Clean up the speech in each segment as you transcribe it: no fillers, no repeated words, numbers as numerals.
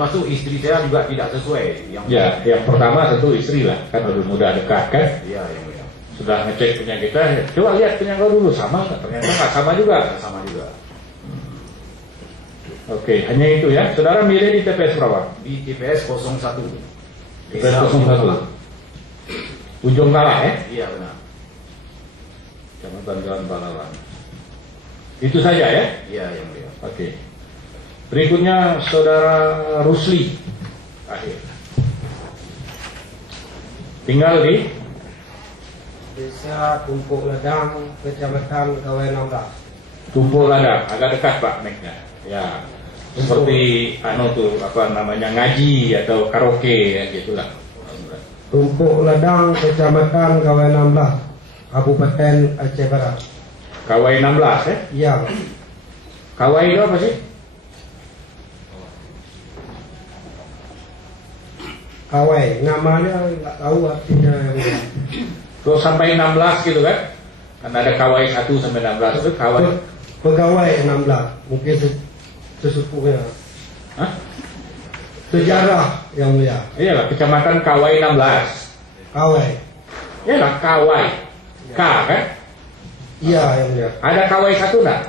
Masuk istri saya juga tidak sesuai. Yang pertama tentu istri lah, kan lebih mudah dekat kan. Iya, yang mulia. Sudah ngecek penyakitnya, coba lihat penyakit dulu sama nggak? Ternyata nggak sama juga. Sama juga. Oke, hanya itu ya. Saudara milih di TPS berapa? Di TPS 01. TPS 01. Ujung Kalah ya? Iya benar. Kecamatan Jalan Balawan. Itu saja ya? Iya yang mulia. Oke. Berikutnya Saudara Rusli. Akhir. Tinggal di Desa Tumpuk Ladang, Kecamatan Kawai 16. Tumpuk Ladang, agak dekat Pak Neknya. Ya. Seperti tuh apa namanya ngaji atau karaoke ya gitulah. Tumpuk Ladang, Kecamatan Kawai 16, Kabupaten Aceh Barat. Kawai 16 ya? Iya. Kawai itu apa sih? Kawai, namanya nggak tahu artinya yang Terus sampai 16 gitu kan? Kan ada Kawai 1 sampai 16 itu Kawai. Pegawai 16, mungkin sesepuhnya. Hah? Sejarah yang mulia. Iyalah, Kecamatan Kawai 16. Kawai. Iyalah, Kawai. K kan? Iya yang mulia. Ada Kawai 1 enggak?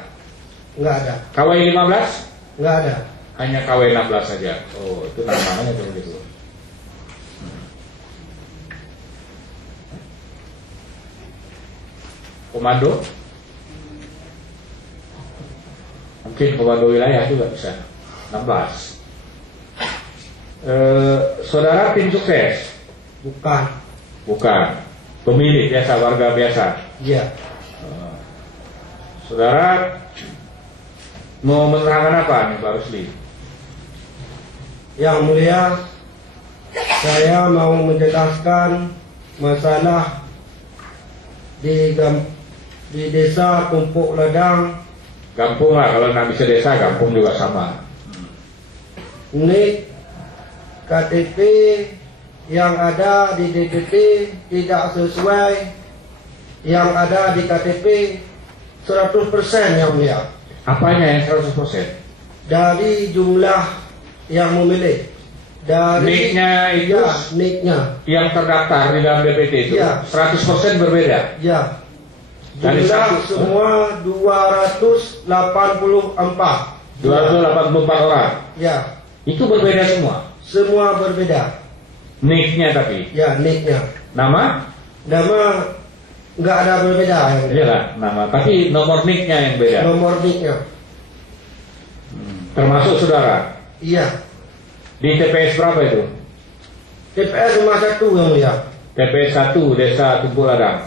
Nggak ada. Kawai 15? Nggak ada. Hanya Kawai 16 saja. Oh, itu namanya tuh gitu. Komando? Mungkin komando wilayah juga bisa. 16. Saudara tim sukses? Bukan. Bukan. Pemilik biasa, warga biasa. Iya. Saudara mau menerangkan apa nih Pak Rusli? Yang mulia, saya mau menjelaskan masalah di desa Tumpuk Ladang. Gampung lah, kalau nggak bisa desa, gampung juga sama. Ini KTP yang ada di DPT tidak sesuai yang ada di KTP 100% yang mulia. Apanya yang 100%? Dari jumlah yang memilih. Dari Niknya itu ya, niknya. yang terdaftar di dalam DPT itu Ya. 100% berbeda. Ya. Dari Jumlah satu- semua 284. 284 orang. Ya. Itu berbeda semua. Semua berbeda. Niknya tapi. Ya, niknya. Nama? Nama nggak ada berbeda yang mulia. Iyalah, nama. Tapi nomor niknya yang beda. Nomor niknya. Termasuk saudara. Iya. Di TPS berapa itu? TPS cuma satu yang mulia. TPS 1 Desa Tumpuk Ladang.